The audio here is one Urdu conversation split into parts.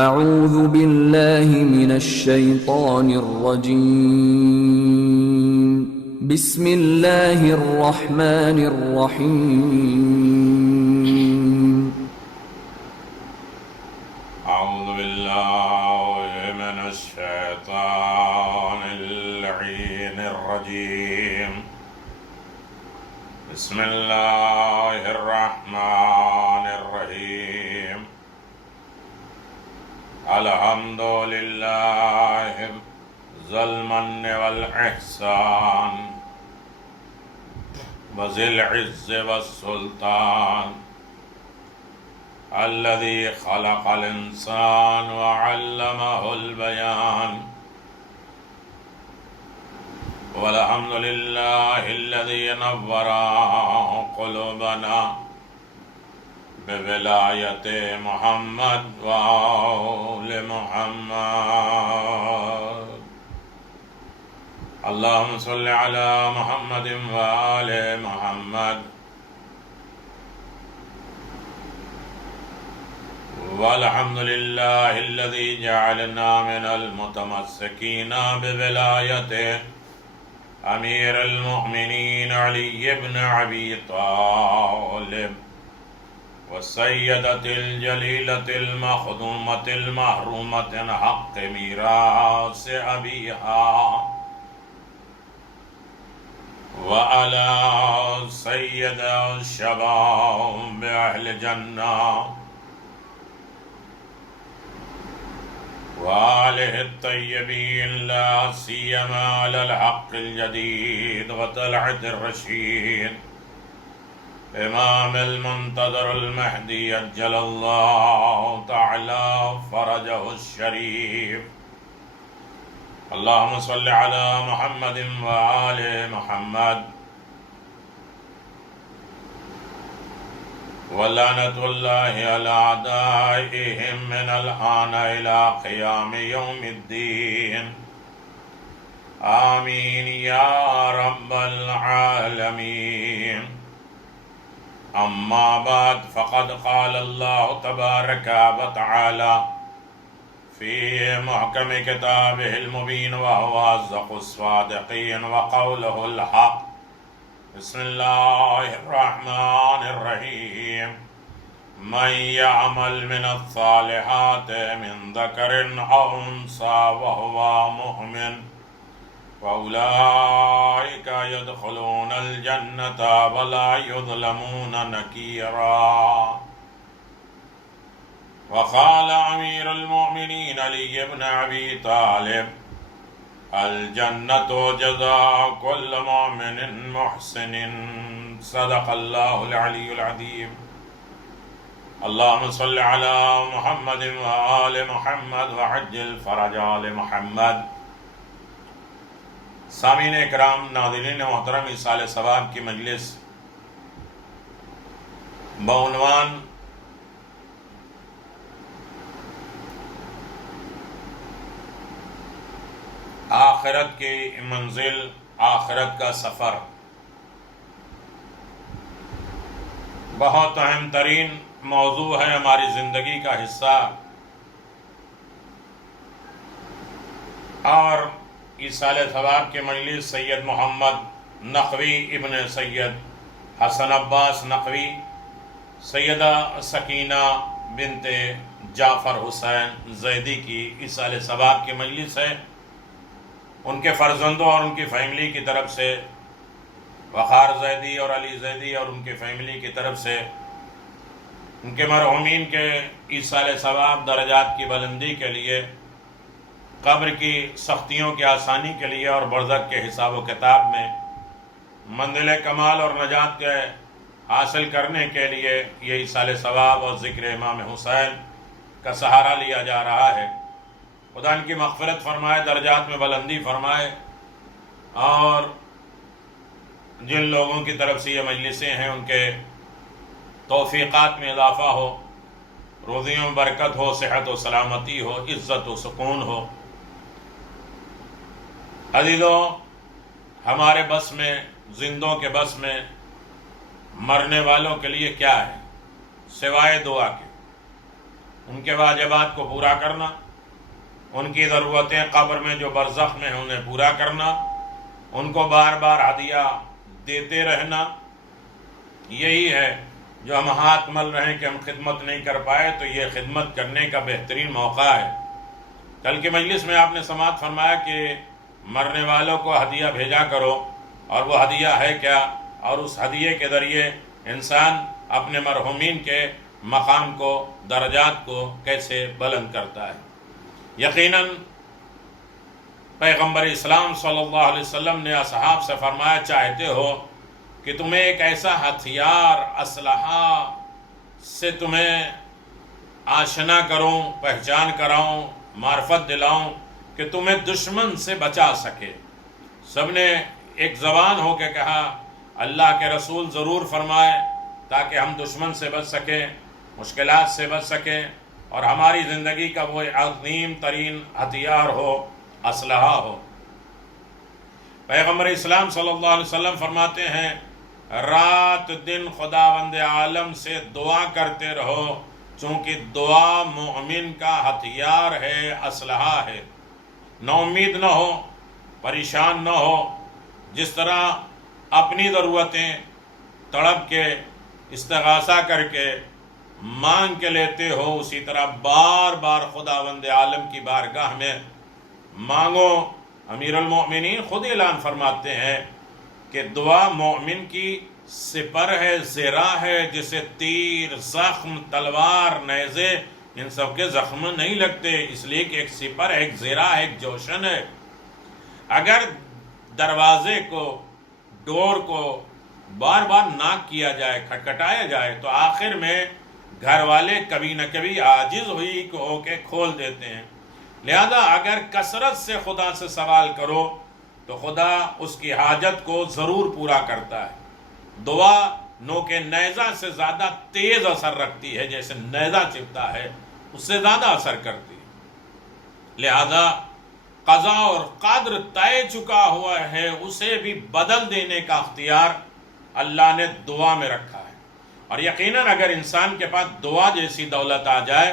اعوذ باللہ من الشیطان الرجیم بسم اللہ الرحمن الرحیم اعوذ باللہ من الشیطان اللعین الرجیم بسم اللہ الرحمن الرحیم الحمد للہ ذی المن والاحسان وذی العز والسلطان الذي خلق الإنسان وعلمه البيان والحمد لله الذي نور قلوبنا بولاية محمد وآل محمد اللهم صل على محمد وآل محمد والحمد لله الذي جعلنا من المتمسكين بولايته أمير المؤمنين علي بن أبي طالب والسيدة الجليلة المخدومة المحرومة عن حق ميراث أبيها وعلى سيد الشباب أهل الجنة وآله الطيبين لا سيما على الحق الجديد وطلعة الرشيد إمام المنتظر المهدي أجل الله تعالى فرجه الشريف اللهم صل على محمد وآل محمد ولعنة الله على أعدائهم من الآن إلى قيام يوم الدين آمين يا رب العالمين أما بعد فقد قال الله تبارك وتعالى في محكم كتابه المبين وهو أصدق الصادقين وقوله الحق بسم الله الرحمن الرحيم من يعمل من الصالحات من ذكر أو أنثى وهو مؤمن فأولئك يدخلون الجنة ولا يظلمون نكيرا وقال أمير المؤمنين علي بن أبي طالب الجنة جزاء كل مؤمن محسن صدق الله العلي العظيم اللهم صل على محمد وآل محمد وعجل فرج آل محمد سامعین اکرام، ناظرین محترم، ایصال ثواب کی مجلس بعنوان آخرت کی منزل، آخرت کا سفر، بہت اہم ترین موضوع ہے، ہماری زندگی کا حصہ، اور ایصال ثواب کے مجلس سید محمد نقوی ابن سید حسن عباس نقوی، سیدہ سکینہ بنت جعفر حسین زیدی کی ایصال ثواب کی مجلس ہے۔ ان کے فرزندوں اور ان کی فیملی کی طرف سے، وقار زیدی اور علی زیدی اور ان کی فیملی کی طرف سے، ان کے مرحومین کے ایصال ثواب درجات کی بلندی کے لیے، قبر کی سختیوں کی آسانی کے لیے اور برزخ کے حساب و کتاب میں منزل کمال اور نجات کے حاصل کرنے کے لیے یہ ایصال ثواب اور ذکر امام حسین کا سہارا لیا جا رہا ہے۔ خدا ان کی مغفرت فرمائے، درجات میں بلندی فرمائے، اور جن لوگوں کی طرف سے یہ مجلسیں ہیں ان کے توفیقات میں اضافہ ہو، روزیوں میں برکت ہو، صحت و سلامتی ہو، عزت و سکون ہو۔ عزیزوں، ہمارے بس میں، زندوں کے بس میں مرنے والوں کے لیے کیا ہے سوائے دعا کے؟ ان کے واجبات کو پورا کرنا، ان کی ضرورتیں قبر میں جو برزخ میں ہیں انہیں پورا کرنا، ان کو بار بار ہدیہ دیتے رہنا. یہی ہے جو ہم ہاتھ مل رہے ہیں کہ ہم خدمت نہیں کر پائے، تو یہ خدمت کرنے کا بہترین موقع ہے. کل کے مجلس میں آپ نے سماعت فرمایا کہ مرنے والوں کو ہدیہ بھیجا کرو، اور وہ ہدیہ ہے کیا، اور اس ہدیے کے ذریعے انسان اپنے مرحومین کے مقام کو، درجات کو کیسے بلند کرتا ہے. یقیناً پیغمبر اسلام صلی اللہ علیہ وسلم نے اصحاب سے فرمایا، چاہتے ہو کہ تمہیں ایک ایسا ہتھیار، اسلحہ سے تمہیں آشنا کروں، پہچان کراؤں، معرفت دلاؤں کہ تمہیں دشمن سے بچا سکے. سب نے ایک زبان ہو کے کہا اللہ کے رسول ضرور فرمائے، تاکہ ہم دشمن سے بچ سکیں، مشکلات سے بچ سکیں، اور ہماری زندگی کا وہ عظیم ترین ہتھیار ہو، اسلحہ ہو. پیغمبر اسلام صلی اللہ علیہ وسلم فرماتے ہیں، رات دن خداوند عالم سے دعا کرتے رہو، چونکہ دعا مومن کا ہتھیار ہے، اسلحہ ہے. نا امید نہ ہو، پریشان نہ ہو. جس طرح اپنی ضرورتیں تڑپ کے، استغاثہ کر کے، مانگ کے لیتے ہو، اسی طرح بار بار خداوند عالم کی بارگاہ میں مانگو. امیر المؤمنین خود اعلان فرماتے ہیں کہ دعا مومن کی سپر ہے، زرہ ہے، جسے تیر، زخم، تلوار، نیزے، ان سب کے زخم نہیں لگتے، اس لیے کہ ایک سپر ہے، ایک زرہ ہے، ایک جوشن ہے. اگر دروازے کو، ڈور کو بار بار ناک کیا جائے، کھٹکھٹایا جائے، تو آخر میں گھر والے کبھی نہ کبھی عاجز ہو کے کھول دیتے ہیں. لہذا اگر کثرت سے خدا سے سوال کرو تو خدا اس کی حاجت کو ضرور پورا کرتا ہے. دعا نوک نیزہ سے زیادہ تیز اثر رکھتی ہے، جیسے نیزہ چبھتا ہے اس سے زیادہ اثر کرتی ہے. لہذا قضا اور قدر طے چکا ہوا ہے، اسے بھی بدل دینے کا اختیار اللہ نے دعا میں رکھا ہے. اور یقیناً اگر انسان کے پاس دعا جیسی دولت آ جائے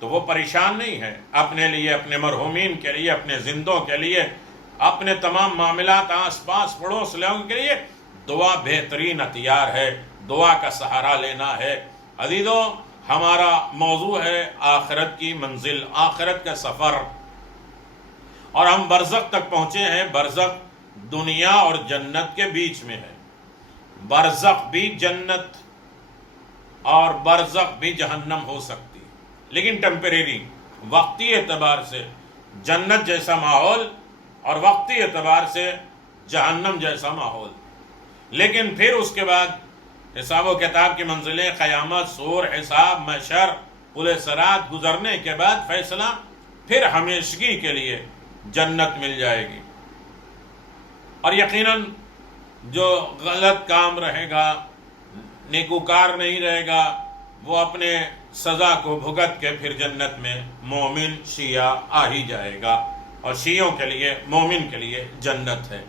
تو وہ پریشان نہیں ہے. اپنے لیے، اپنے مرحومین کے لیے، اپنے زندوں کے لیے، اپنے تمام معاملات، آس پاس پڑوس لوگوں کے لیے دعا بہترین ہتھیار ہے. دعا کا سہارا لینا ہے. عزیزو، ہمارا موضوع ہے آخرت کی منزل، آخرت کا سفر، اور ہم برزخ تک پہنچے ہیں. برزخ دنیا اور جنت کے بیچ میں ہے. برزخ بھی جنت اور برزخ بھی جہنم ہو سکتی، لیکن ٹیمپریری، وقتی اعتبار سے جنت جیسا ماحول اور وقتی اعتبار سے جہنم جیسا ماحول. لیکن پھر اس کے بعد حساب و کتاب کی منزلیں، قیامت، سور، حساب، محشر، پل صراط گزرنے کے بعد فیصلہ، پھر ہمیشگی کے لیے جنت مل جائے گی. اور یقیناً جو غلط کام رہے گا، نیکوکار نہیں رہے گا، وہ اپنے سزا کو بھگت کے پھر جنت میں مومن شیعہ آ ہی جائے گا. اور شیعوں کے لیے، مومن کے لیے جنت ہے.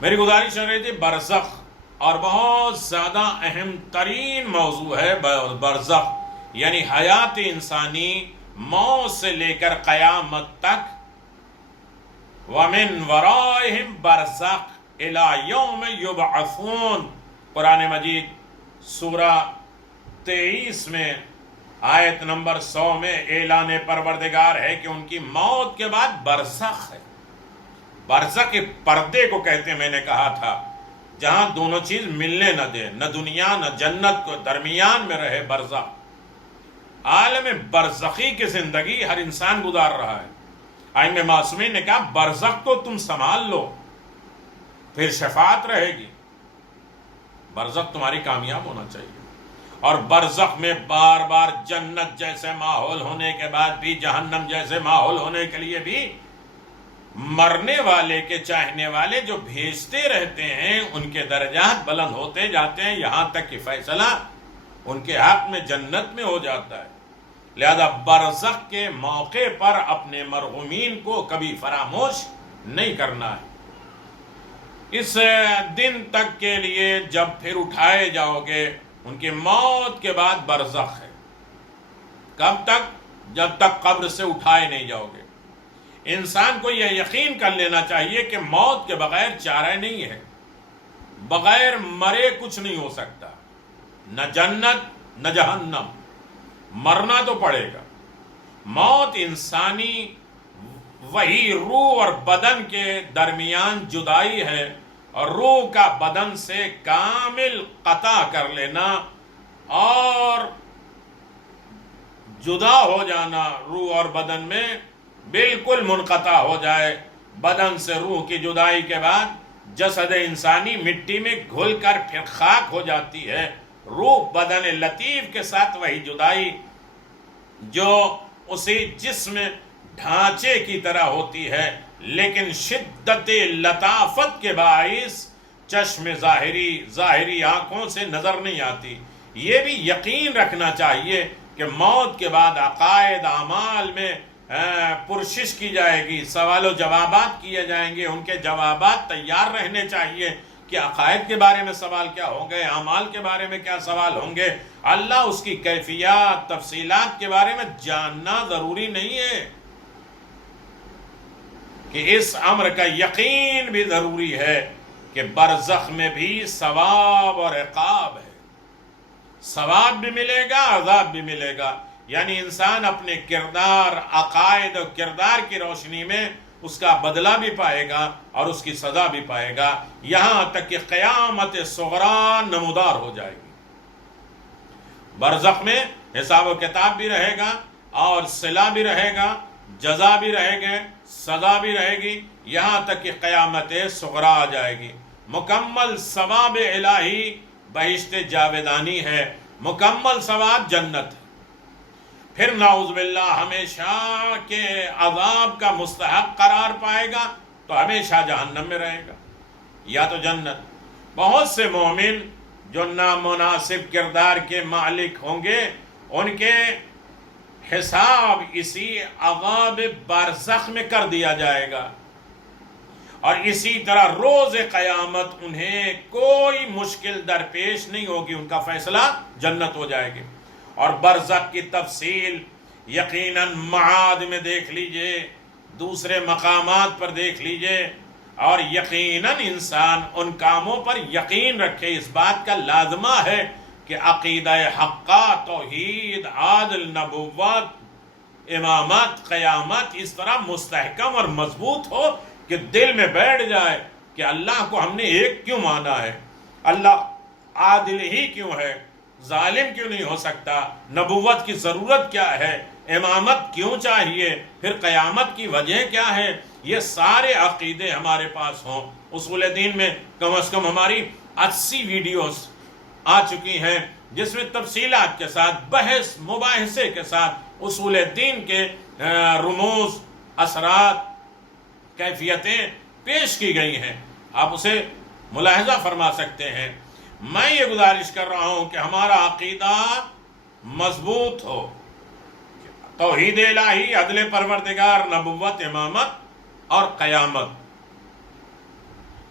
میری گزارش ہے جی، برزخ اور بہت زیادہ اہم ترین موضوع ہے برزخ، یعنی حیات انسانی موت سے لے کر قیامت تک. وَمِن وَرَائِهِمْ بَرْزَخْ إِلَى يَوْمِ يُبْعَثُونَ. قرآن مجید سورہ 23 میں آیت نمبر 100 میں اعلان پروردگار ہے کہ ان کی موت کے بعد برزخ ہے. برزخ کے پردے کو کہتے ہیں، میں نے کہا تھا، جہاں دونوں چیز ملنے نہ دے، نہ دنیا نہ جنت کو درمیان میں رہے برزخ. عالم برزخی کی زندگی ہر انسان گزار رہا ہے. ائمہ معصومین نے کہا برزخ کو تم سنبھال لو، پھر شفاعت رہے گی. برزخ تمہاری کامیاب ہونا چاہیے. اور برزخ میں بار بار جنت جیسے ماحول ہونے کے بعد بھی، جہنم جیسے ماحول ہونے کے لیے بھی، مرنے والے کے چاہنے والے جو بھیجتے رہتے ہیں ان کے درجات بلند ہوتے جاتے ہیں، یہاں تک کہ فیصلہ ان کے حق میں جنت میں ہو جاتا ہے. لہذا برزخ کے موقع پر اپنے مرحومین کو کبھی فراموش نہیں کرنا ہے. اس دن تک کے لیے جب پھر اٹھائے جاؤ گے، ان کی موت کے بعد برزخ ہے. کب تک؟ جب تک قبر سے اٹھائے نہیں جاؤ گے۔ انسان کو یہ یقین کر لینا چاہیے کہ موت کے بغیر چارہ نہیں ہے، بغیر مرے کچھ نہیں ہو سکتا، نہ جنت نہ جہنم، مرنا تو پڑے گا۔ موت انسانی وہی روح اور بدن کے درمیان جدائی ہے، اور روح کا بدن سے کامل قطع کر لینا اور جدا ہو جانا، روح اور بدن میں بالکل منقطع ہو جائے۔ بدن سے روح کی جدائی کے بعد جسد انسانی مٹی میں گھل کر پھر خاک ہو جاتی ہے۔ روح بدن لطیف کے ساتھ وہی جدائی جو اسی جسم ڈھانچے کی طرح ہوتی ہے، لیکن شدت لطافت کے باعث چشم ظاہری آنکھوں سے نظر نہیں آتی۔ یہ بھی یقین رکھنا چاہیے کہ موت کے بعد عقائد اعمال میں پرشش کی جائے گی، سوال و جوابات کیے جائیں گے، ان کے جوابات تیار رہنے چاہیے کہ عقائد کے بارے میں سوال کیا ہوں گے، اعمال کے بارے میں کیا سوال ہوں گے۔ اللہ اس کی کیفیات تفصیلات کے بارے میں جاننا ضروری نہیں ہے، کہ اس امر کا یقین بھی ضروری ہے کہ برزخ میں بھی ثواب اور عقاب ہے، ثواب بھی ملے گا، عذاب بھی ملے گا۔ یعنی انسان اپنے کردار، عقائد اور کردار کی روشنی میں اس کا بدلہ بھی پائے گا اور اس کی سزا بھی پائے گا، یہاں تک کہ قیامت صغریٰ نمودار ہو جائے گی۔ برزخ میں حساب و کتاب بھی رہے گا اور صلہ بھی رہے گا، جزا بھی رہے گا، سزا بھی رہے گی، یہاں تک کہ قیامت صغریٰ آ جائے گی۔ مکمل ثواب الہی بہشت جاودانی ہے، مکمل ثواب جنت ہے۔ پھر نعوذ باللہ ہمیشہ کے عذاب کا مستحق قرار پائے گا تو ہمیشہ جہنم میں رہے گا، یا تو جنت۔ بہت سے مومن جو نامناسب کردار کے مالک ہوں گے، ان کے حساب اسی عذاب برزخ میں کر دیا جائے گا، اور اسی طرح روز قیامت انہیں کوئی مشکل درپیش نہیں ہوگی، ان کا فیصلہ جنت ہو جائے گی۔ اور برزخ کی تفصیل یقیناً معاد میں دیکھ لیجئے، دوسرے مقامات پر دیکھ لیجئے، اور یقیناً انسان ان کاموں پر یقین رکھے۔ اس بات کا لازمہ ہے کہ عقیدہ حقہ، توحید، عادل، نبوت، امامت، قیامت اس طرح مستحکم اور مضبوط ہو کہ دل میں بیٹھ جائے کہ اللہ کو ہم نے ایک کیوں مانا ہے، اللہ عادل ہی کیوں ہے، ظالم کیوں نہیں ہو سکتا، نبوت کی ضرورت کیا ہے، امامت کیوں چاہیے، پھر قیامت کی وجہ کیا ہے۔ یہ سارے عقیدے ہمارے پاس ہوں۔ اصول دین میں کم از کم ہماری 80 ویڈیوز آ چکی ہیں، جس میں تفصیلات کے ساتھ، بحث مباحثے کے ساتھ اصول دین کے رموز، اثرات، کیفیتیں پیش کی گئی ہیں، آپ اسے ملاحظہ فرما سکتے ہیں۔ میں یہ گزارش کر رہا ہوں کہ ہمارا عقیدہ مضبوط ہو، توحید الہی، عدل پروردگار، نبوت، امامت اور قیامت۔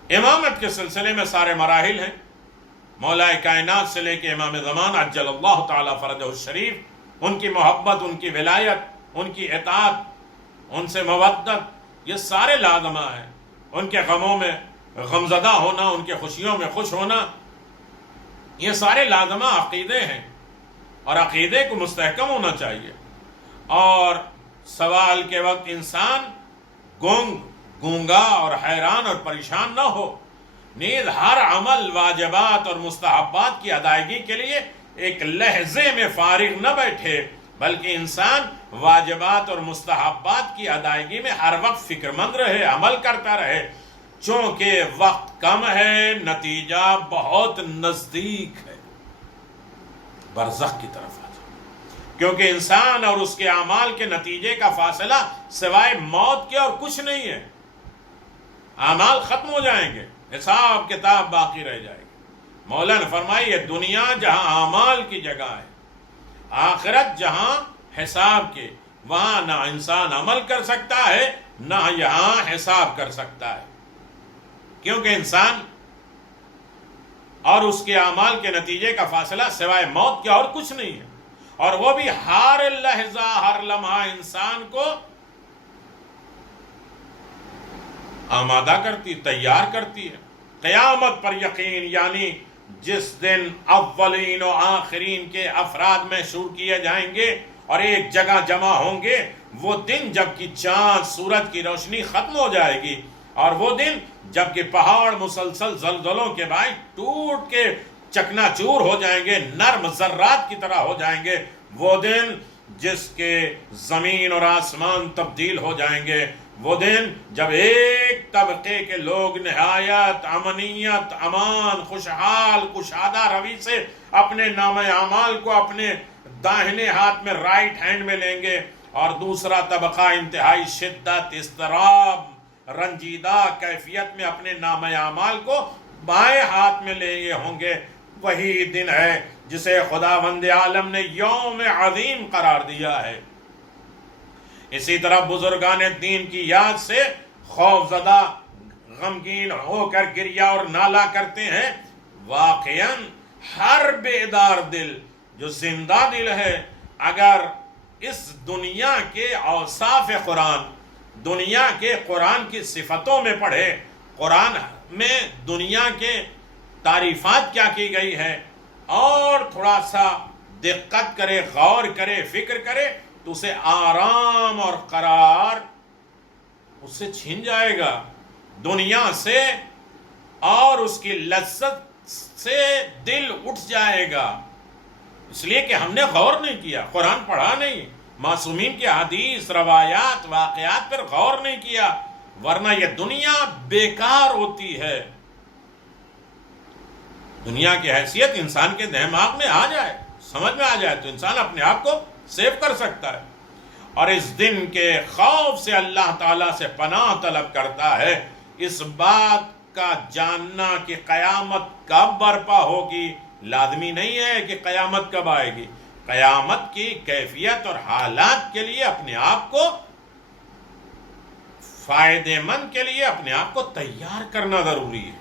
امامت کے سلسلے میں سارے مراحل ہیں، مولا کائنات سے لے کے امام زمان عجل اللہ تعالی فرجہ الشریف، ان کی محبت، ان کی ولایت، ان کی اطاعت، ان سے مودت، یہ سارے لازمہ ہیں۔ ان کے غموں میں غمزدہ ہونا، ان کے خوشیوں میں خوش ہونا، یہ سارے لازمہ عقیدے ہیں، اور عقیدے کو مستحکم ہونا چاہیے۔ اور سوال کے وقت انسان گونگا اور حیران اور پریشان نہ ہو، نیز ہر عمل، واجبات اور مستحبات کی ادائیگی کے لیے ایک لحظے میں فارغ نہ بیٹھے، بلکہ انسان واجبات اور مستحبات کی ادائیگی میں ہر وقت فکر مند رہے، عمل کرتا رہے، چونکہ وقت کم ہے، نتیجہ بہت نزدیک ہے۔ برزخ کی طرف آ جائے، کیونکہ انسان اور اس کے اعمال کے نتیجے کا فاصلہ سوائے موت کے اور کچھ نہیں ہے۔ اعمال ختم ہو جائیں گے، حساب کتاب باقی رہ جائے گی۔ مولا نے فرمائی، یہ دنیا جہاں اعمال کی جگہ ہے، آخرت جہاں حساب کے، وہاں نہ انسان عمل کر سکتا ہے، نہ یہاں حساب کر سکتا ہے، کیونکہ انسان اور اس کے اعمال کے نتیجے کا فاصلہ سوائے موت کے اور کچھ نہیں ہے۔ اور وہ بھی ہر لحظہ ہر لمحہ انسان کو آمادہ کرتی، تیار کرتی ہے قیامت پر یقین، یعنی جس دن اولین و آخرین کے افراد محشور کیے جائیں گے اور ایک جگہ جمع ہوں گے، وہ دن جب کہ چاند سورج کی روشنی ختم ہو جائے گی، اور وہ دن جب کہ پہاڑ مسلسل زلزلوں کے باعث ٹوٹ کے چکنا چور ہو جائیں گے، نرم ذرات کی طرح ہو جائیں گے، وہ دن جس کے زمین اور آسمان تبدیل ہو جائیں گے، وہ دن جب ایک طبقے کے لوگ نہایت امنیت، امان، خوشحال، کشادہ روی سے اپنے نام اعمال کو اپنے داہنے ہاتھ میں، رائٹ ہینڈ میں لیں گے، اور دوسرا طبقہ انتہائی شدت، اضطراب، رنجیدہ کیفیت میں اپنے نام اعمال کو بائیں ہاتھ میں لیے ہوں گے۔ وہی دن ہے جسے خداوند عالم نے یوم عظیم قرار دیا ہے۔ اسی طرح بزرگان دین کی یاد سے خوف زدہ، غمگین ہو کر گریہ اور نالہ کرتے ہیں۔ واقعاً ہر بیدار دل جو زندہ دل ہے، اگر اس دنیا کے اوصاف قرآن، دنیا کے قرآن کی صفتوں میں پڑھے، قرآن میں دنیا کے تعریفات کیا کی گئی ہے، اور تھوڑا سا دقت کرے، غور کرے، فکر کرے، تو اسے آرام اور قرار اس سے چھین جائے گا، دنیا سے اور اس کی لذت سے دل اٹھ جائے گا، اس لیے کہ ہم نے غور نہیں کیا، قرآن پڑھا نہیں، معصومین کی حدیث، روایات، واقعات پر غور نہیں کیا، ورنہ یہ دنیا بیکار ہوتی ہے۔ دنیا کی حیثیت انسان کے دماغ میں آ جائے، سمجھ میں آ جائے، تو انسان اپنے آپ کو سیو کر سکتا ہے، اور اس دن کے خوف سے اللہ تعالیٰ سے پناہ طلب کرتا ہے۔ اس بات کا جاننا کہ قیامت کب برپا ہوگی لازمی نہیں ہے کہ قیامت کب آئے گی، قیامت کی کیفیت اور حالات کے لیے اپنے آپ کو فائدے مند کے لیے اپنے آپ کو تیار کرنا ضروری ہے۔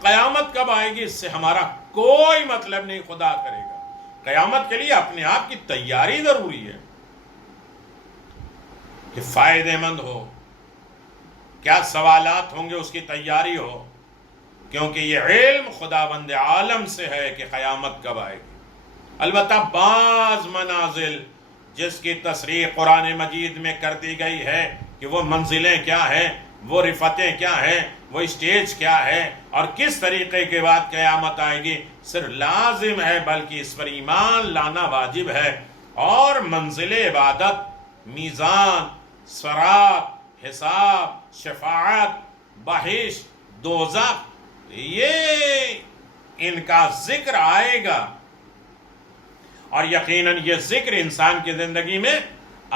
قیامت کب آئے گی اس سے ہمارا کوئی مطلب نہیں، خدا کرے گا، قیامت کے لیے اپنے آپ کی تیاری ضروری ہے کہ فائدے مند ہو، کیا سوالات ہوں گے اس کی تیاری ہو، کیونکہ یہ علم خداوند عالم سے ہے کہ قیامت کب آئے گی۔ البتہ بعض منازل جس کی تصریح قرآن مجید میں کر دی گئی ہے کہ وہ منزلیں کیا ہیں، وہ رفتیں کیا ہیں، وہ اسٹیج کیا ہے، اور کس طریقے کے بعد قیامت آئے گی، صرف لازم ہے بلکہ اس پر ایمان لانا واجب ہے۔ اور منزل عبادت، میزان، صراط، حساب، شفاعت، بحث، دوزخ، یہ ان کا ذکر آئے گا، اور یقیناً یہ ذکر انسان کی زندگی میں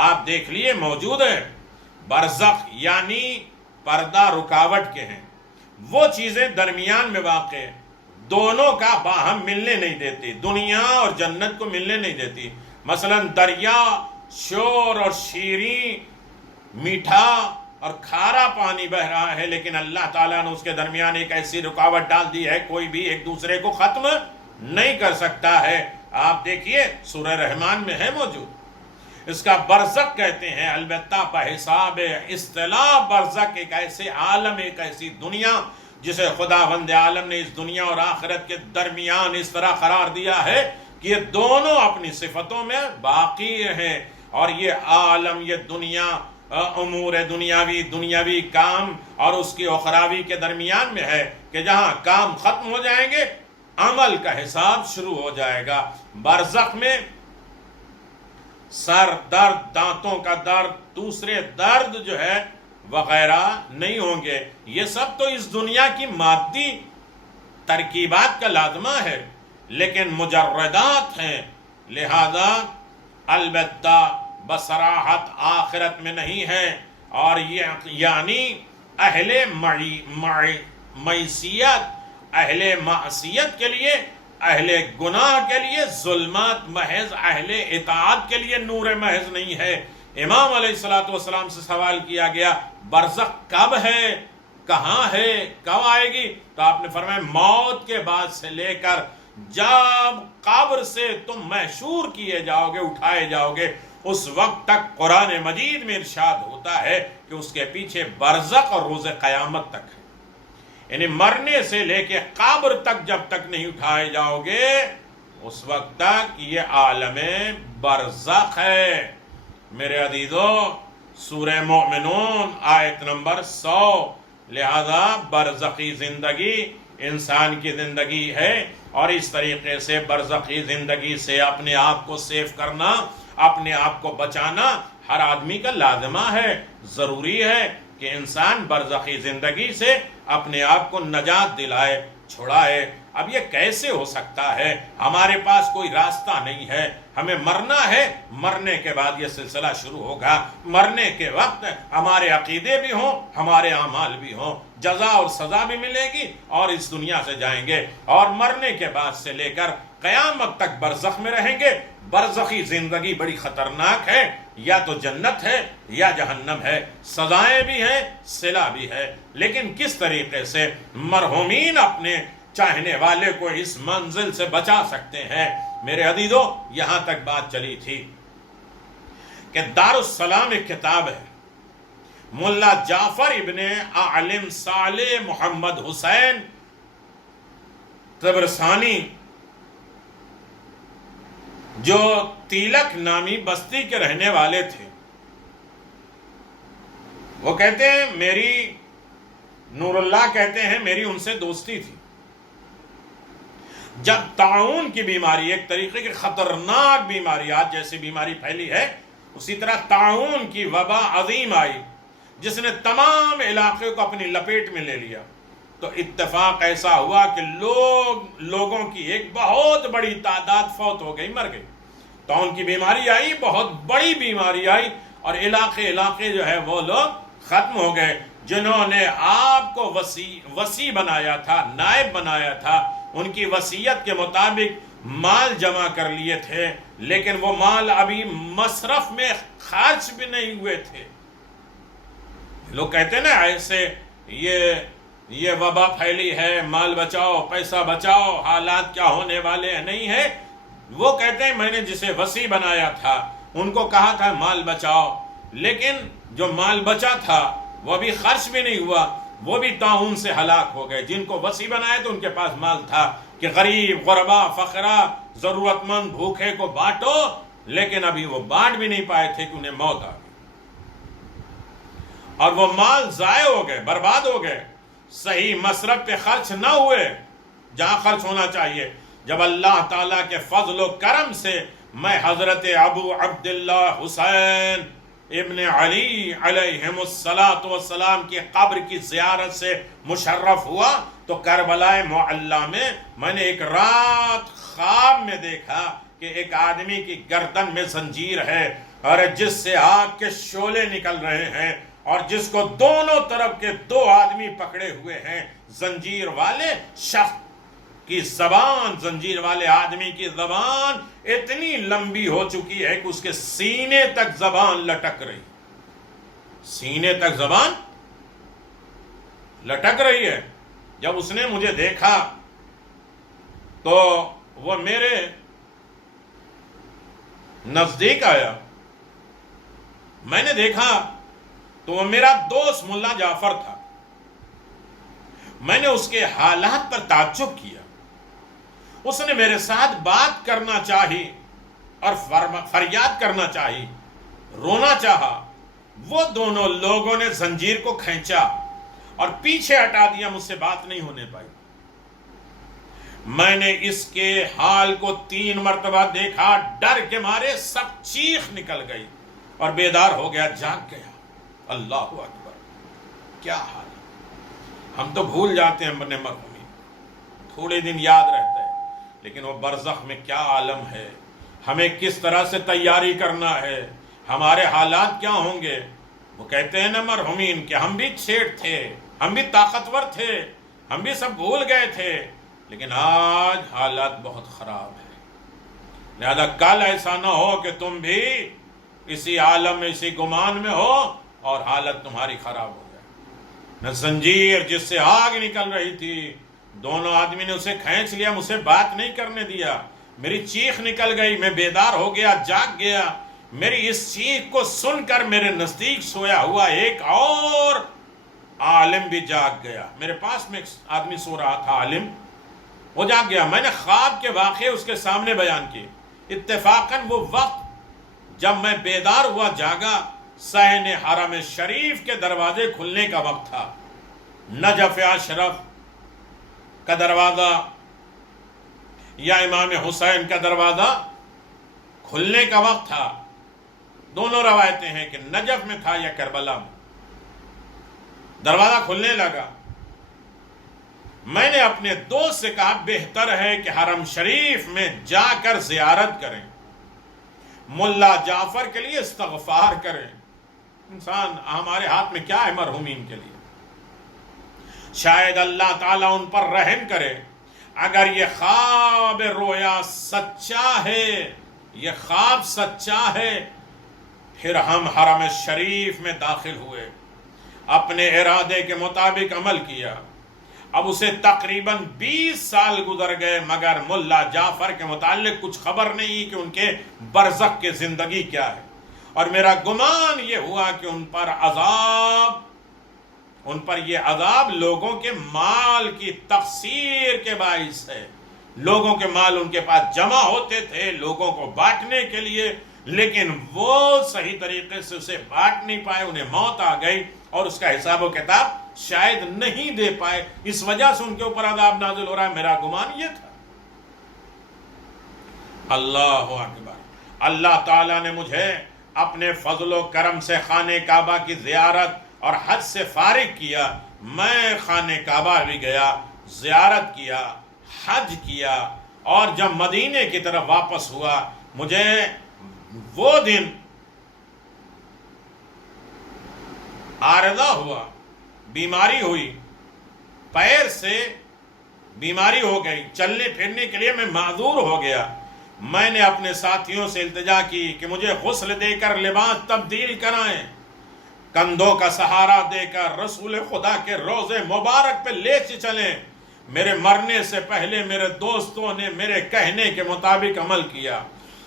آپ دیکھ لیے موجود ہے۔ برزخ یعنی پردہ رکاوٹ کے ہیں، وہ چیزیں درمیان میں واقع ہیں، دونوں کا باہم ملنے نہیں دیتی، دنیا اور جنت کو ملنے نہیں دیتی۔ مثلا دریا شور اور شیریں، میٹھا اور کھارا پانی بہ رہا ہے، لیکن اللہ تعالیٰ نے اس کے درمیان ایک ایسی رکاوٹ ڈال دی ہے، کوئی بھی ایک دوسرے کو ختم نہیں کر سکتا ہے۔ آپ دیکھیے سورہ رحمان میں ہے موجود، اس کا برزخ کہتے ہیں، البتہ بحساب اصطلاح برزخ ایک ایسے عالم، ایک ایسی دنیا جسے خداوند عالم نے اس دنیا اور آخرت کے درمیان اس طرح قرار دیا ہے کہ یہ دونوں اپنی صفتوں میں باقی ہیں، اور یہ عالم، یہ دنیا، امور دنیاوی کام اور اس کی اخراوی کے درمیان میں ہے کہ جہاں کام ختم ہو جائیں گے عمل کا حساب شروع ہو جائے گا۔ برزخ میں سر درد، دانتوں کا درد، دوسرے درد جو ہے وغیرہ نہیں ہوں گے، یہ سب تو اس دنیا کی مادی ترکیبات کا لازمہ ہے، لیکن مجردات ہیں، لہذا البتہ بصراحت آخرت میں نہیں ہے، اور یہ یعنی اہل معصیت، اہل معصیت کے لیے، اہل گناہ کے لیے ظلمات محض، اہل اطاعت کے لیے نور محض نہیں ہے۔ امام علیہ السلام سے سوال کیا گیا برزخ کب ہے، کہاں ہے، کب آئے گی، تو آپ نے فرمایا موت کے بعد سے لے کر جب قبر سے تم محشور کیے جاؤ گے، اٹھائے جاؤ گے، اس وقت تک قرآن مجید میں ارشاد ہوتا ہے کہ اس کے پیچھے برزخ اور روز قیامت تک ہے. یعنی مرنے سے لے کے قبر تک جب تک نہیں اٹھائے جاؤ گے اس وقت تک یہ عالم برزخ ہے. میرے عزیزو، سورہ مومنون آیت نمبر 100. لہذا برزخی زندگی انسان کی زندگی ہے، اور اس طریقے سے برزخی زندگی سے اپنے آپ کو سیف کرنا، اپنے آپ کو بچانا ہر آدمی کا لازمہ ہے. ضروری ہے کہ انسان برزخی زندگی سے اپنے آپ کو نجات دلائے، چھڑائے. اب یہ کیسے ہو سکتا ہے؟ ہمارے پاس کوئی راستہ نہیں ہے. ہمیں مرنا ہے، مرنے کے بعد یہ سلسلہ شروع ہوگا. مرنے کے وقت ہمارے عقیدے بھی ہوں، ہمارے اعمال بھی ہوں، جزا اور سزا بھی ملے گی، اور اس دنیا سے جائیں گے. اور مرنے کے بعد سے لے کر قیامت تک برزخ میں رہیں گے. برزخی زندگی بڑی خطرناک ہے، یا تو جنت ہے یا جہنم ہے. سزائیں بھی ہیں، صلہ بھی ہے. لیکن کس طریقے سے مرحومین اپنے چاہنے والے کو اس منزل سے بچا سکتے ہیں؟ میرے عزیزو، یہاں تک بات چلی تھی کہ دارالسلام ایک کتاب ہے، ملا جعفر ابن عالم صالح محمد حسین طبرسانی، جو تیلک نامی بستی کے رہنے والے تھے، وہ کہتے ہیں میری، نور اللہ کہتے ہیں میری ان سے دوستی تھی. جب طاعون کی بیماری، ایک طریقے کی خطرناک بیماری، آج جیسی بیماری پھیلی ہے اسی طرح طاعون کی وبا عظیم آئی، جس نے تمام علاقے کو اپنی لپیٹ میں لے لیا، تو اتفاق ایسا ہوا کہ لوگوں کی ایک بہت بڑی تعداد فوت ہو گئی، مر گئی. طاعون کی بیماری آئی، بہت بڑی بیماری آئی، اور علاقے جو ہے وہ لوگ ختم ہو گئے. جنہوں نے آپ کو وسیع بنایا تھا، نائب بنایا تھا، ان کی وصیت کے مطابق مال جمع کر لیے تھے، لیکن وہ مال ابھی مصرف میں خرچ بھی نہیں ہوئے تھے. لوگ کہتے ہیں نا ایسے یہ وبا پھیلی ہے، مال بچاؤ، پیسہ بچاؤ، حالات کیا ہونے والے ہیں. نہیں ہے. وہ کہتے ہیں میں نے جسے وسیع بنایا تھا ان کو کہا تھا مال بچاؤ، لیکن جو مال بچا تھا وہ ابھی خرچ بھی نہیں ہوا، وہ بھی طاعون سے ہلاک ہو گئے. جن کو وسیع بنایا تو ان کے پاس مال تھا کہ غریب، غربا، فقراء، ضرورت مند، بھوکے کو بانٹو، لیکن ابھی وہ بانٹ بھی نہیں پائے تھے کہ انہیں موت آ گئی، اور وہ مال ضائع ہو گئے، برباد ہو گئے، صحیح مصرف پہ خرچ نہ ہوئے جہاں خرچ ہونا چاہیے. جب اللہ تعالیٰ کے فضل و کرم سے میں حضرت ابو عبداللہ حسین ابن علی علیہم السلام کی قبر کی زیارت سے مشرف ہوا تو کربلا معلی میں نے ایک رات خواب میں دیکھا کہ ایک آدمی کی گردن میں زنجیر ہے، اور جس سے آگ کے شعلے نکل رہے ہیں، اور جس کو دونوں طرف کے 2 آدمی پکڑے ہوئے ہیں. زنجیر والے شخص کی زبان، زنجیر والے آدمی کی زبان اتنی لمبی ہو چکی ہے کہ اس کے سینے تک زبان لٹک رہی، سینے تک زبان لٹک رہی ہے. جب اس نے مجھے دیکھا تو وہ میرے نزدیک آیا. میں نے دیکھا تو وہ میرا دوست ملا جعفر تھا. میں نے اس کے حالات پر تعجب کیا. اس نے میرے ساتھ بات کرنا چاہی اور فریاد کرنا چاہی، رونا چاہا. وہ دونوں لوگوں نے زنجیر کو کھینچا اور پیچھے ہٹا دیا، مجھ سے بات نہیں ہونے پائی. میں نے اس کے حال کو 3 مرتبہ دیکھا، ڈر کے مارے سب چیخ نکل گئی اور بیدار ہو گیا، جاگ گیا. اللہ اکبر، کیا حال ہے. ہم تو بھول جاتے ہیں اپنے مرحومی، تھوڑے دن یاد رہتا ہے، لیکن وہ برزخ میں کیا عالم ہے، ہمیں کس طرح سے تیاری کرنا ہے، ہمارے حالات کیا ہوں گے. وہ کہتے ہیں نا مرحومین کہ ہم بھی چھیٹ تھے، ہم بھی طاقتور تھے، ہم بھی سب بھول گئے تھے، لیکن آج حالات بہت خراب ہے. لہذا کل ایسا نہ ہو کہ تم بھی اسی عالم میں، اسی گمان میں ہو اور حالت تمہاری خراب ہو جائے. نہ زنجیر جس سے آگ نکل رہی تھی، دونوں آدمی نے اسے کھینچ لیا، مجھ سے بات نہیں کرنے دیا. میری چیخ نکل گئی، میں بیدار ہو گیا، جاگ گیا۔ میری اس چیخ کو سن کر میرے نزدیک سویا ہوا ایک اور عالم بھی جاگ گیا۔ میرے پاس میں ایک آدمی سو رہا تھا، عالم، وہ جاگ گیا۔ میں نے خواب کے واقعے اس کے سامنے بیان کیے۔ اتفاقاً وہ وقت جب میں بیدار ہوا، جاگا، صحن حرم شریف کے دروازے کھلنے کا وقت تھا۔ نجف اشرف کا دروازہ یا امام حسین کا دروازہ کھلنے کا وقت تھا۔ دونوں روایتیں ہیں کہ نجف میں تھا یا کربلا میں۔ دروازہ کھلنے لگا۔ میں نے اپنے دوست سے کہا بہتر ہے کہ حرم شریف میں جا کر زیارت کریں، ملا جعفر کے لیے استغفار کریں۔ انسان ہمارے ہاتھ میں کیا ہے مرحومین کے لیے؟ شاید اللہ تعالیٰ ان پر رحم کرے۔ اگر یہ خواب رویا سچا ہے، یہ خواب سچا ہے، پھر ہم حرم شریف میں داخل ہوئے، اپنے ارادے کے مطابق عمل کیا۔ اب اسے تقریباً 20 سال گزر گئے، مگر ملا جعفر کے متعلق کچھ خبر نہیں کہ ان کے برزخ کی زندگی کیا ہے۔ اور میرا گمان یہ ہوا کہ ان پر یہ عذاب لوگوں کے مال کی تقصیر کے باعث ہے۔ لوگوں کے مال ان کے پاس جمع ہوتے تھے لوگوں کو بانٹنے کے لیے، لیکن وہ صحیح طریقے سے اسے بانٹ نہیں پائے، انہیں موت آ گئی اور اس کا حساب و کتاب شاید نہیں دے پائے، اس وجہ سے ان کے اوپر عذاب نازل ہو رہا ہے۔ میرا گمان یہ تھا۔ اللہ اکبر! اللہ تعالیٰ نے مجھے اپنے فضل و کرم سے خانہ کعبہ کی زیارت اور حج سے فارغ کیا۔ میں خانہ کعبہ بھی گیا، زیارت کیا، حج کیا، اور جب مدینے کی طرف واپس ہوا، مجھے وہ دن عارضہ ہوا، بیماری ہوئی، پیر سے بیماری ہو گئی، چلنے پھرنے کے لیے میں معذور ہو گیا۔ میں نے اپنے ساتھیوں سے التجا کی کہ مجھے غسل دے کر لباس تبدیل کرائیں، کندھوں کا سہارا دے کر رسول خدا کے روضے مبارک پہ لے چلیں۔ میرے مرنے سے پہلے میرے دوستوں نے میرے کہنے کے مطابق عمل کیا۔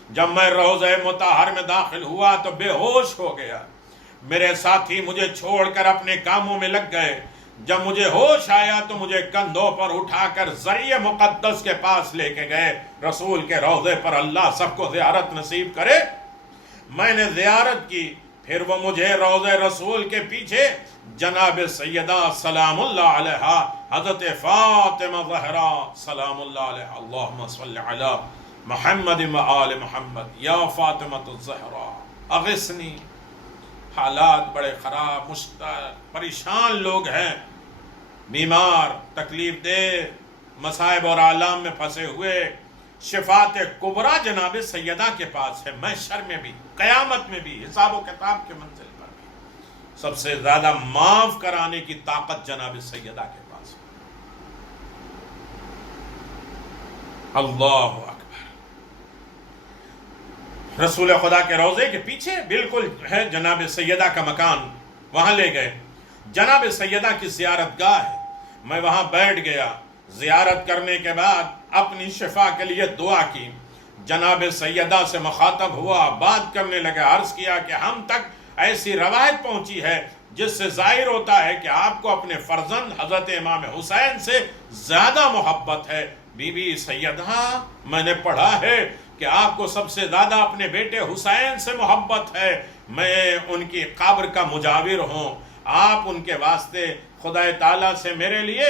جب میں روضہ مطہر میں داخل ہوا تو بے ہوش ہو گیا۔ میرے ساتھی مجھے چھوڑ کر اپنے کاموں میں لگ گئے۔ جب مجھے ہوش آیا تو مجھے کندھوں پر اٹھا کر ذریعہ مقدس کے پاس لے کے گئے، رسول کے روضے پر۔ اللہ سب کو زیارت نصیب کرے۔ میں نے زیارت کی، پھر وہ مجھے روضہ رسول کے پیچھے جناب سیدہ سلام اللہ علیہا حضرت فاطمہ زہرا سلام اللہ علیہا، اللہم صلی علی محمد و آل محمد یا فاطمہ الزہرا اغثنی۔ حالات بڑے خراب، مشتعل، پریشان لوگ ہیں، بیمار، تکلیف دہ، مصائب اور آلام میں پھنسے ہوئے۔ شفاعت کبریٰ جناب سیدہ کے پاس ہے، محشر میں بھی، قیامت میں بھی، حساب و کتاب کے منزل پر بھی سب سے زیادہ معاف کرانے کی طاقت جناب سیدہ کے پاس ہے۔ اللہ اکبر! رسول خدا کے روضے کے پیچھے بالکل ہے جناب سیدہ کا مکان، وہاں لے گئے۔ جناب سیدہ کی زیارت گاہ ہے، میں وہاں بیٹھ گیا۔ زیارت کرنے کے بعد اپنی شفا کے لیے دعا کی۔ جناب سیدہ سے مخاطب ہوا، بات کرنے لگا، عرض کیا کہ ہم تک ایسی روایت پہنچی ہے جس سے ظاہر ہوتا ہے کہ آپ کو اپنے فرزند حضرت امام حسین سے زیادہ محبت ہے۔ بی بی سیدہ، میں نے پڑھا ہے کہ آپ کو سب سے زیادہ اپنے بیٹے حسین سے محبت ہے، میں ان کی قبر کا مجاور ہوں، آپ ان کے واسطے خدا تعالیٰ سے میرے لیے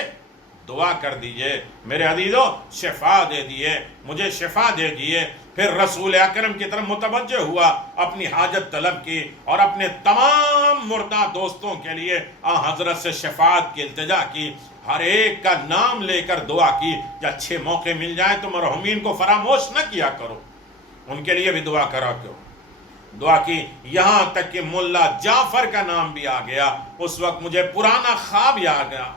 دعا کر دیجئے۔ میرے عزیزو، شفا دے دیے، مجھے شفا دے دیے۔ پھر رسول اکرم کی طرف متوجہ ہوا، اپنی حاجت طلب کی اور اپنے تمام مردہ دوستوں کے لیے حضرت سے شفاعت کی التجا کی۔ ہر ایک کا نام لے کر دعا کی کہ اچھے موقع مل جائیں تو مرحومین کو فراموش نہ کیا کرو، ان کے لیے بھی دعا کرا کرو۔ دعا کی، یہاں تک کہ ملا جعفر کا نام بھی آ گیا۔ اس وقت مجھے پرانا خواب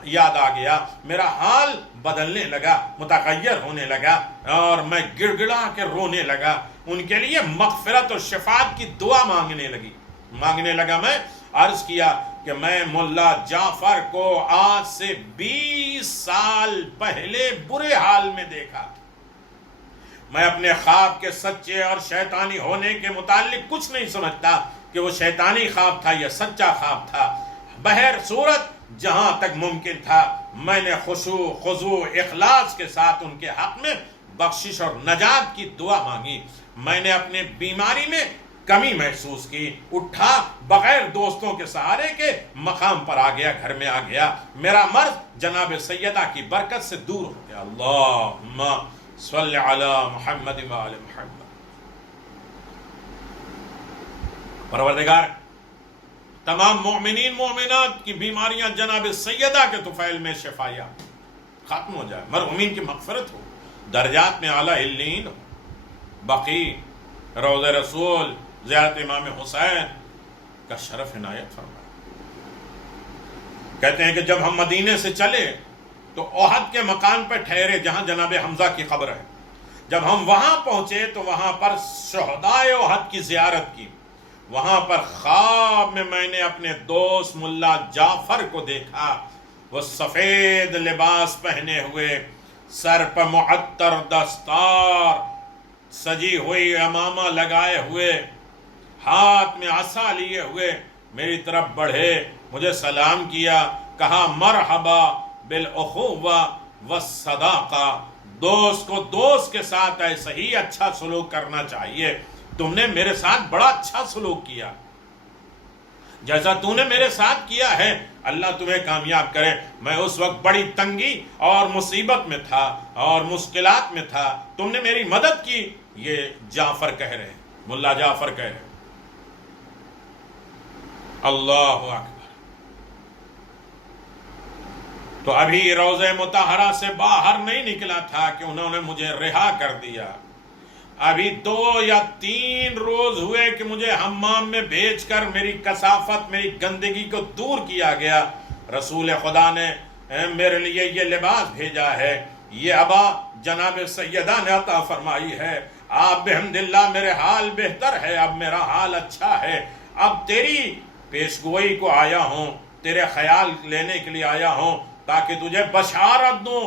یاد آ گیا، میرا حال بدلنے لگا، متغیر ہونے لگا اور میں گڑ گڑا کے رونے لگا۔ ان کے لیے مغفرت اور شفاعت کی دعا مانگنے لگا۔ میں عرض کیا کہ میں ملا جعفر کو آج سے 20 سال پہلے برے حال میں دیکھا، میں اپنے خواب کے سچے اور شیطانی ہونے کے متعلق کچھ نہیں سمجھتا کہ وہ شیطانی خواب تھا یا سچا خواب تھا۔ بہر صورت جہاں تک ممکن تھا میں نے خشوع خضوع اخلاص کے ساتھ ان کے حق میں بخشش اور نجات کی دعا مانگی۔ میں نے اپنے بیماری میں کمی محسوس کی، اٹھا بغیر دوستوں کے سہارے کے مقام پر آ گیا، گھر میں آ گیا، میرا مرض جناب سیدہ کی برکت سے دور ہو گیا۔ اللہم صلی علی محمد و آل محمد۔ پروردگار تمام مومنین مومنات کی بیماریاں جناب سیدہ کے طفیل میں شفایا ختم ہو جائے، مرحومین کی مغفرت ہو، درجات میں اعلیٰ علین ہو، بقی روضہ رسول زیارت امام حسین کا شرف عنایت فرمائے۔ کہتے ہیں کہ جب ہم مدینے سے چلے تو احد کے مکان پر ٹھہرے جہاں جناب حمزہ کی قبر ہے۔ جب ہم وہاں پہنچے تو وہاں پر شہدائے احد کی زیارت کی۔ وہاں پر خواب میں نے اپنے دوست ملا جعفر کو دیکھا، وہ سفید لباس پہنے ہوئے، سر پر معطر دستار، سجی ہوئی امامہ لگائے ہوئے، ہاتھ میں عصا لیے ہوئے میری طرف بڑھے، مجھے سلام کیا، کہا مرحبا بالاخوہ والصداقہ، دوست کو دوست کے ساتھ ایسا ہی اچھا سلوک کرنا چاہیے۔ تم نے میرے ساتھ بڑا اچھا سلوک کیا، جیسا تو نے میرے ساتھ کیا ہے اللہ تمہیں کامیاب کرے۔ میں اس وقت بڑی تنگی اور مصیبت میں تھا اور مشکلات میں تھا، تم نے میری مدد کی۔ یہ جعفر کہہ رہے ہیں، ملا جعفر کہہ رہے ہیں۔ اللہ اکبر۔ تو ابھی روضہ مطہرہ سے باہر نہیں نکلا تھا کہ انہوں نے مجھے رہا کر دیا۔ ابھی 2 یا 3 روز ہوئے کہ مجھے حمام میں بھیج کر میری کثافت، میری گندگی کو دور کیا گیا۔ رسول خدا نے میرے لیے یہ لباس بھیجا ہے، یہ عبا جناب سیدہ نے عطا فرمائی ہے۔ آپ بحمداللہ میرے حال بہتر ہے، اب میرا حال اچھا ہے۔ اب تیری پیشگوئی کو آیا ہوں، تیرے خیال لینے کے لیے آیا ہوں تاکہ تجھے بشارت دوں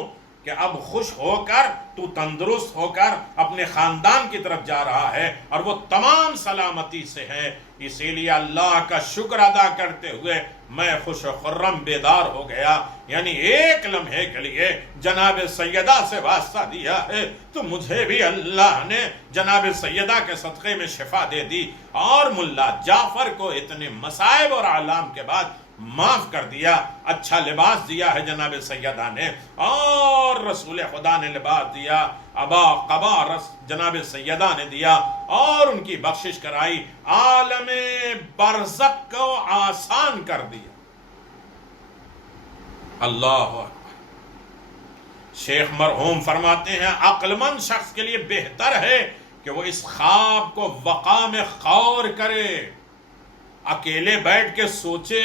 کہ اب خوش ہو کر تو تندرست ہو کر اپنے خاندان کی طرف جا رہا ہے اور وہ تمام سلامتی سے ہے۔ اسی لیے اللہ کا شکر ادا کرتے ہوئے میں خوش و خرم بیدار ہو گیا۔ یعنی ایک لمحے کے لیے جناب سیدہ سے واسطہ دیا ہے تو مجھے بھی اللہ نے جناب سیدہ کے صدقے میں شفا دے دی اور ملا جعفر کو اتنے مصائب اور اعلام کے بعد معاف کر دیا۔ اچھا لباس دیا ہے جناب سیدہ نے، اور رسول خدا نے لباس دیا، ابا قبا جناب سیدہ نے دیا اور ان کی بخشش کرائی، عالم برزخ کو آسان کر دیا۔ اللہ اکبر۔ شیخ مرحوم فرماتے ہیں عقل مند شخص کے لیے بہتر ہے کہ وہ اس خواب کو وقع میں غور کرے، اکیلے بیٹھ کے سوچے،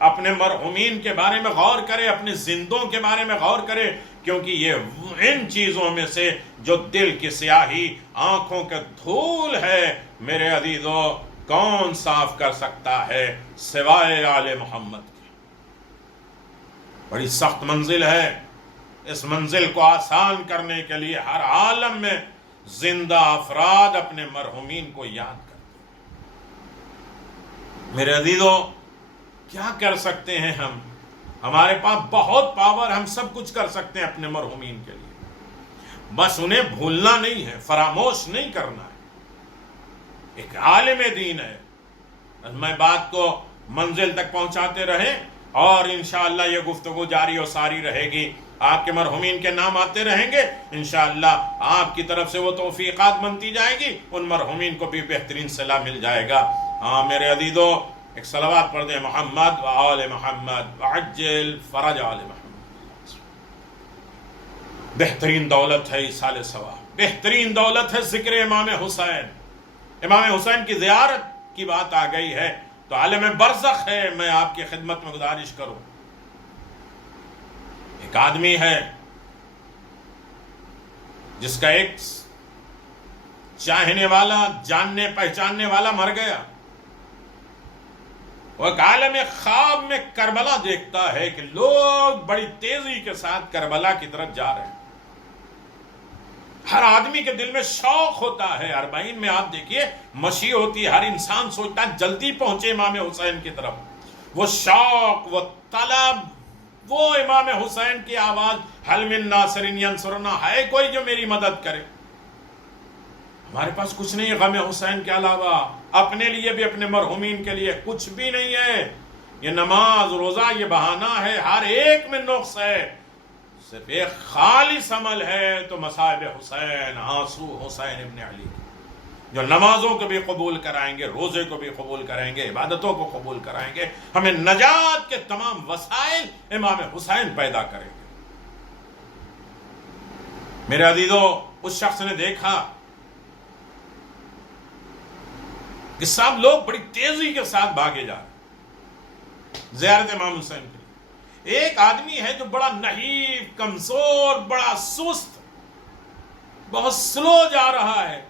اپنے مرحومین کے بارے میں غور کرے، اپنے زندوں کے بارے میں غور کرے، کیونکہ یہ ان چیزوں میں سے جو دل کی سیاہی، آنکھوں کے دھول ہے، میرے عزیزو کون صاف کر سکتا ہے سوائے آل محمد کے۔ بڑی سخت منزل ہے، اس منزل کو آسان کرنے کے لیے ہر عالم میں زندہ افراد اپنے مرحومین کو یاد کرتے ہیں۔ میرے عزیزو کیا کر سکتے ہیں ہم؟ ہمارے پاس بہت پاور، ہم سب کچھ کر سکتے ہیں اپنے مرحومین کے لیے، بس انہیں بھولنا نہیں ہے، فراموش نہیں کرنا ہے۔ ایک عالم دین ہے، میں بات کو منزل تک پہنچاتے رہیں اور انشاءاللہ یہ گفتگو جاری و ساری رہے گی، آپ کے مرحومین کے نام آتے رہیں گے، انشاءاللہ آپ کی طرف سے وہ توفیقات بنتی جائے گی، ان مرحومین کو بھی بہترین صلاح مل جائے گا۔ ہاں میرے عزیزو ایک صلوات پڑھ دیں، محمد و آل محمد وعجل فرج آل محمد۔ بہترین دولت ہے ایصال ثواب، بہترین دولت ہے ذکر امام حسین۔ امام حسین کی زیارت کی بات آ گئی ہے تو عالم برزخ ہے، میں آپ کی خدمت میں گزارش کروں، ایک آدمی ہے جس کا ایک چاہنے والا، جاننے پہچاننے والا مر گیا، وہ ایک عالم خواب میں کربلا دیکھتا ہے کہ لوگ بڑی تیزی کے ساتھ کربلا کی طرف جا رہے ہیں، ہر آدمی کے دل میں شوق ہوتا ہے. 40 میں آپ دیکھیے مشی ہوتی ہے، ہر انسان سوچتا ہے جلدی پہنچے امام حسین کی طرف. وہ شوق، وہ طلب، وہ امام حسین کی آواز، حل من ناصر ینصرنا، ہے کوئی جو میری مدد کرے. ہمارے پاس کچھ نہیں ہے غم حسین کے علاوہ، اپنے لیے بھی اپنے مرحومین کے لیے کچھ بھی نہیں ہے. یہ نماز روزہ یہ بہانہ ہے، ہر ایک میں نقص ہے. صرف ایک خالص عمل ہے تو مصائب حسین، آنسو حسین ابن علی، جو نمازوں کو بھی قبول کرائیں گے، روزے کو بھی قبول کرائیں گے، عبادتوں کو قبول کرائیں گے. ہمیں نجات کے تمام وسائل امام حسین پیدا کریں گے. میرے عزیزو، اس شخص نے دیکھا کہ سب لوگ بڑی تیزی کے ساتھ بھاگے جا رہے زیارت امام حسین کے لیے. ایک آدمی ہے جو بڑا نحیف، کمزور، بڑا سست، بہت سلو جا رہا ہے.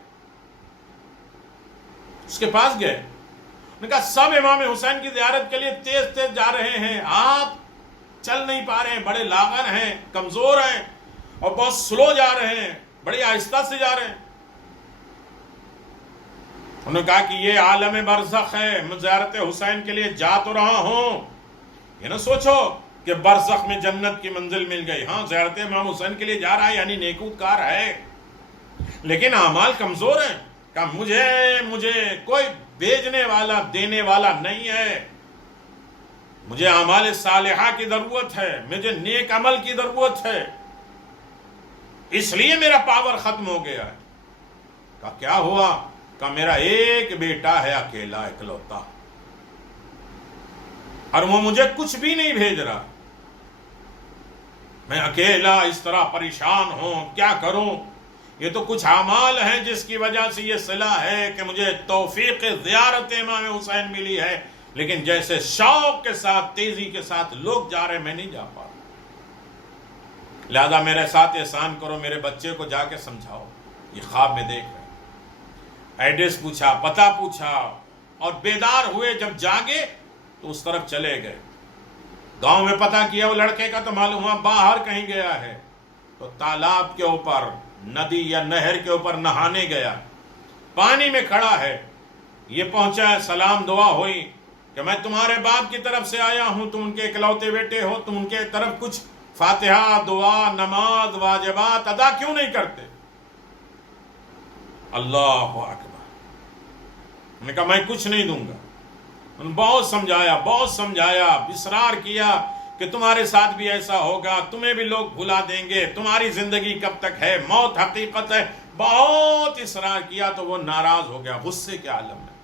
اس کے پاس گئے، انہوں نے کہا سب امام حسین کی زیارت کے لیے تیز تیز جا رہے ہیں، آپ چل نہیں پا رہے ہیں، بڑے لاغر ہیں، کمزور ہیں اور بہت سلو جا رہے ہیں، بڑی آہستہ سے جا رہے ہیں. انہوں نے کہا کہ یہ عالم برزخ ہے، میں زیارت حسین کے لیے جا تو رہا ہوں. یہ نہ سوچو کہ برزخ میں جنت کی منزل مل گئی. ہاں زیارت امام حسین کے لیے جا رہا ہے یعنی نیکوکار ہے، لیکن اعمال کمزور ہیں. کہ مجھے کوئی بھیجنے والا دینے والا نہیں ہے، مجھے اعمال صالحہ کی ضرورت ہے، مجھے نیک عمل کی ضرورت ہے، اس لیے میرا پاور ختم ہو گیا ہے. کہا کیا ہوا؟ کہا میرا ایک بیٹا ہے، اکیلا اکلوتا، اور وہ مجھے کچھ بھی نہیں بھیج رہا. میں اکیلا اس طرح پریشان ہوں، کیا کروں؟ یہ تو کچھ اعمال ہیں جس کی وجہ سے یہ صلہ ہے کہ مجھے توفیق زیارت امام حسین ملی ہے، لیکن جیسے شوق کے ساتھ، تیزی کے ساتھ لوگ جا رہے میں نہیں جا پا رہا. لہذا میرے ساتھ احسان کرو، میرے بچے کو جا کے سمجھاؤ، یہ خواب میں دیکھ رہے. ایڈریس پوچھا، پتہ پوچھا، اور بیدار ہوئے. جب جاگے تو اس طرف چلے گئے. گاؤں میں پتہ کیا وہ لڑکے کا تو معلوم ہوا باہر کہیں گیا ہے. تو تالاب کے اوپر، ندی یا نہر کے اوپر نہانے گیا، پانی میں کھڑا ہے. یہ پہنچا ہے، سلام دعا ہوئی کہ میں تمہارے باپ کی طرف سے آیا ہوں، تم ان کے اکلوتے بیٹے ہو، تم ان کے طرف کچھ فاتحہ، دعا، نماز، واجبات ادا کیوں نہیں کرتے؟ اللہ اکبر. میں نے کہا میں کچھ نہیں دوں گا. انہوں نے بہت سمجھایا، اصرار کیا کہ تمہارے ساتھ بھی ایسا ہوگا، تمہیں بھی لوگ بھلا دیں گے، تمہاری زندگی کب تک ہے، موت حقیقت ہے. بہت اصرار کیا تو وہ ناراض ہو گیا، غصے کے عالم میں.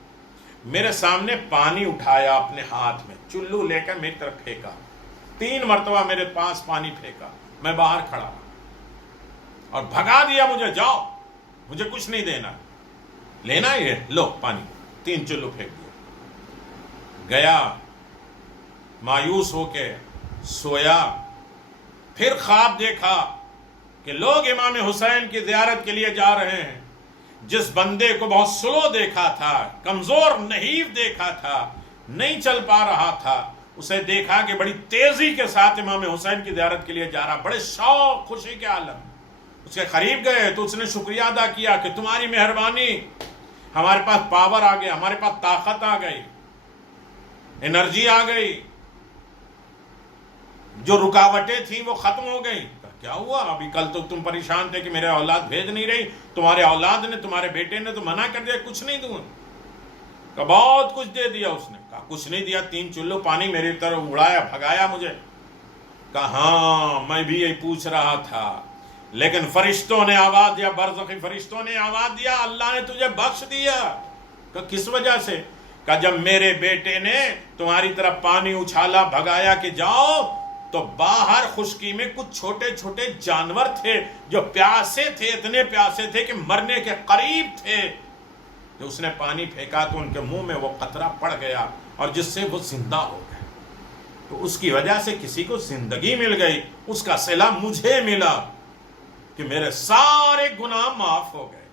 میرے سامنے پانی اٹھایا اپنے ہاتھ میں، چلو لے کر میری طرف پھینکا. 3 مرتبہ میرے پاس پانی پھینکا. میں باہر کھڑا رہا اور بھگا دیا مجھے، جاؤ، مجھے کچھ نہیں دینا، لینا ہی ہے، لو پانی. 3 چلو پھینک دیا. گیا، مایوس ہو کے سویا. پھر خواب دیکھا کہ لوگ امام حسین کی زیارت کے لیے جا رہے ہیں. جس بندے کو بہت سلو دیکھا تھا، کمزور نحیف دیکھا تھا، نہیں چل پا رہا تھا، اسے دیکھا کہ بڑی تیزی کے ساتھ امام حسین کی زیارت کے لیے جا رہا، بڑے شوق، خوشی کے عالم. اس کے قریب گئے تو اس نے شکریہ ادا کیا کہ تمہاری مہربانی، ہمارے پاس پاور آ گیا، ہمارے پاس طاقت آ گئی، انرجی آ گئی، جو رکاوٹیں تھیں وہ ختم ہو گئی. کیا ہوا؟ ابھی کل تو تم پریشان تھے کہ میرے اولاد بھیج نہیں رہی، تمہارے اولاد نے، تمہارے بیٹے نے تو منع کر دیا، کچھ نہیں دوں. کہ بہت کچھ دے دیا. اس نے کہا کچھ نہیں دیا. 3 چلو پانی میری طرف اڑایا، بھگایا مجھے. کہا ہاں میں بھی یہی پوچھ رہا تھا، لیکن فرشتوں نے آواز دیا، برزخی فرشتوں نے آواز دیا، اللہ نے تجھے بخش دیا. کہ کس وجہ سے؟ کہ جب میرے بیٹے نے تمہاری طرف پانی اچھالا، بھگایا کہ جاؤ، تو باہر خشکی میں کچھ چھوٹے چھوٹے جانور تھے جو پیاسے تھے، اتنے پیاسے تھے کہ مرنے کے قریب تھے. جو اس نے پانی پھینکا تو ان کے منہ میں وہ قطرہ پڑ گیا اور جس سے وہ زندہ ہو گئے. تو اس کی وجہ سے کسی کو زندگی مل گئی، اس کا صلہ مجھے ملا کہ میرے سارے گناہ معاف ہو گئے.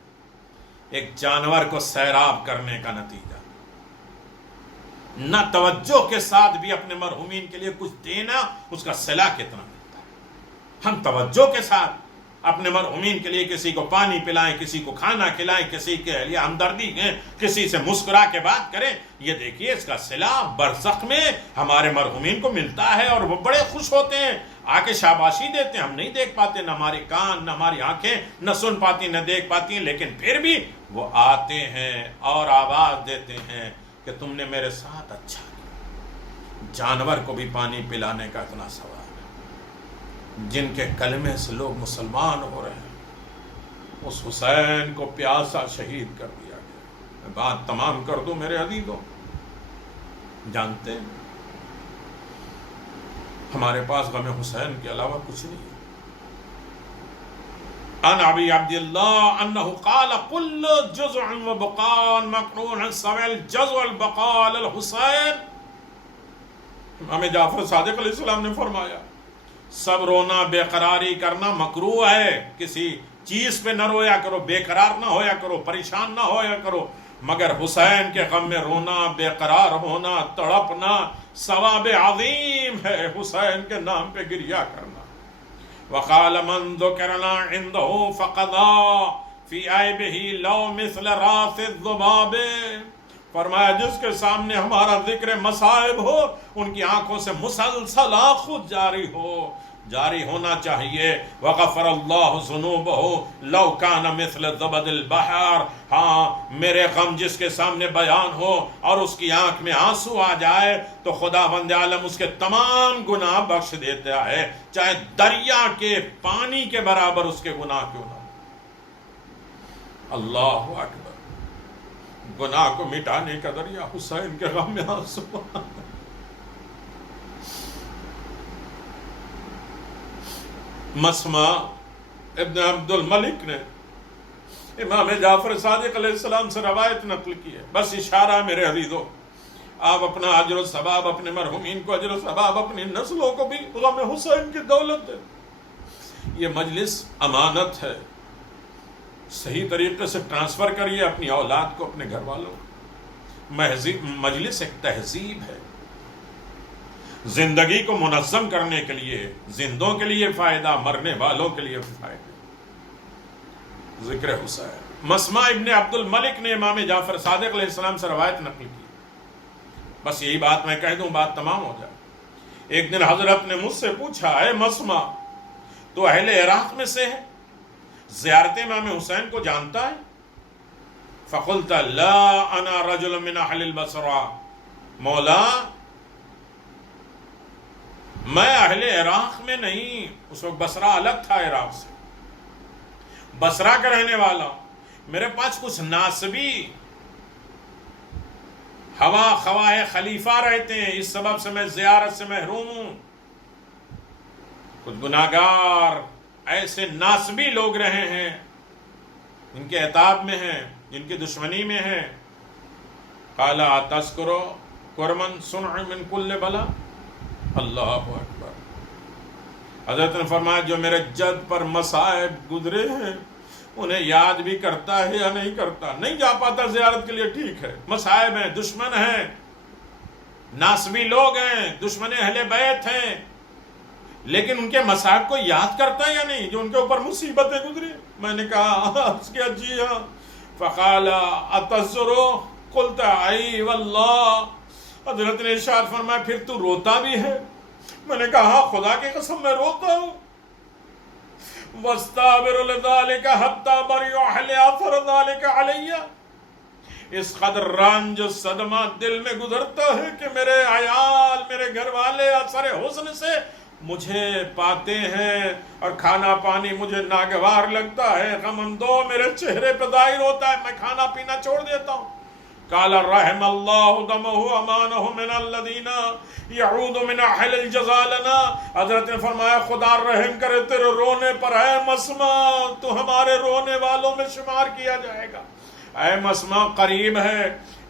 ایک جانور کو سیراب کرنے کا نتیجہ. نہ توجہ کے ساتھ بھی اپنے مرحومین کے لیے کچھ دینا، اس کا صلہ کتنا ملتا ہے. ہم توجہ کے ساتھ اپنے مرحومین کے لیے کسی کو پانی پلائیں، کسی کو کھانا کھلائیں، کسی کے لیے ہمدردی ہیں، کسی سے مسکرا کے بات کریں. یہ دیکھیے اس کا صلہ برزخ میں ہمارے مرحومین کو ملتا ہے اور وہ بڑے خوش ہوتے ہیں، آ کے شاباشی دیتے ہیں. ہم نہیں دیکھ پاتے، نہ ہمارے کان نہ ہماری آنکھیں نہ سن پاتی نہ دیکھ پاتی ہیں، لیکن پھر بھی وہ آتے ہیں اور آواز دیتے ہیں کہ تم نے میرے ساتھ اچھا کیا. جانور کو بھی پانی پلانے کا اتنا ثواب ہے. جن کے کلمے سے لوگ مسلمان ہو رہے ہیں، اس حسین کو پیاسا شہید کر دیا گیا. میں بات تمام کر دوں میرے عزیزوں، جانتے ہیں ہمارے پاس غم حسین کے علاوہ کچھ نہیں ہے. عن ابی عبد اللہ انہ قال کل جزع وبقاء مقرون سوى الجزع والبقاء على الحسین. امام جعفر صادق علیہ السلام نے فرمایا سب رونا بے قراری کرنا مکروہ ہے. کسی چیز پہ نہ رویا کرو، بے قرار نہ ہویا کرو، پریشان نہ ہویا کرو، مگر حسین کے غم میں رونا، بے قرار ہونا، تڑپنا ثواب عظیم ہے. حسین کے نام پہ گریہ کرنا. وقال من ذکرنا عنده فقضا فی عیبہ لو مثل راس الذباب. فرمایا جس کے سامنے ہمارا ذکر مصائب ہو ان کی آنکھوں سے مسلسل خود جاری ہونا چاہیے. وغفر اللہ ذنوبہ لو کان مثل زبد البحر. ہاں میرے غم جس کے سامنے بیان ہو اور اس کی آنکھ میں آنسو آ جائے تو خداوند عالم اس کے تمام گناہ بخش دیتا ہے، چاہے دریا کے پانی کے برابر اس کے گناہ کیوں نہ. اللہ اکبر. گناہ کو مٹانے کا ذریعہ حسین کے غم میں آنسو. مسمع ابن عبد الملک نے امام جعفر صادق علیہ السلام سے روایت نقل کی ہے. بس اشارہ میرے عزیزو، آپ اپنا اجر و ثواب، اپنے مرحومین کو اجر و ثواب، اپنی نسلوں کو بھی غم حسین کی دولت دے. یہ مجلس امانت ہے، صحیح طریقے سے ٹرانسفر کریے اپنی اولاد کو، اپنے گھر والوں کو. مجلس ایک تہذیب ہے، زندگی کو منظم کرنے کے لیے، زندوں کے لیے فائدہ، مرنے والوں کے لیے فائدہ. ذکر حسین. مسمع ابن عبد الملک نے امام جعفر صادق علیہ السلام سے روایت نقل کی. بس یہی بات میں کہہ دوں، بات تمام ہو جائے. ایک دن حضرت نے مجھ سے پوچھا، اے مسمع تو اہل عراق میں سے ہے، زیارت امام حسین کو جانتا ہے؟ فقلت لا انا رجل من اہل البصرہ. مولا میں اہل عراق میں نہیں. اس وقت بصرہ الگ تھا عراق سے، بصرہ کا رہنے والا. میرے پاس کچھ ناسبی ہوا خواہ خلیفہ رہتے ہیں، اس سبب سے میں زیارت سے محروم ہوں. کچھ گناہگار ایسے ناسبی لوگ رہے ہیں جن کے عتاب میں ہیں، جن کی دشمنی میں ہیں. قال اتذکر قرمن صنع من کل بلا. اللہ اکبر. حضرت نے فرمایا جو میرے جد پر مصائب گزرے ہیں انہیں یاد بھی کرتا ہے یا نہیں کرتا؟ نہیں جا پاتا زیارت کے لیے، ٹھیک ہے، مصائب ہیں، دشمن ہیں، ناسبی لوگ ہیں، دشمن اہل بیت ہیں، لیکن ان کے مصائب کو یاد کرتا ہے یا نہیں جو ان کے اوپر مصیبتیں گزری؟ میں نے کہا اس کے جی ہاں. فقال اتذر قلت ای واللہ. حضرت نے ارشاد فرمایا پھر تو روتا بھی ہے؟ میں نے کہا ہاں خدا کی قسم میں روتا ہوں. واستغفر لذلك حتى برئ اهل اثر ذلك علی. اس قدر رنج صدمہ دل میں گزرتا ہے کہ میرے عیال، میرے گھر والے اثر حسن سے مجھے پاتے ہیں اور کھانا پانی مجھے ناگوار لگتا ہے، غم اندو میرے چہرے پہ ظاہر ہوتا ہے، میں کھانا پینا چھوڑ دیتا ہوں. قال رحم اللہ دمہ امانہ من الذین یعود من اہل الجزا لنا. حضرت نے فرمایا خدا رحم کرے تیرے رونے پر، اے مسمع تو ہمارے رونے والوں میں شمار کیا جائے گا. اے مسمع قریب ہے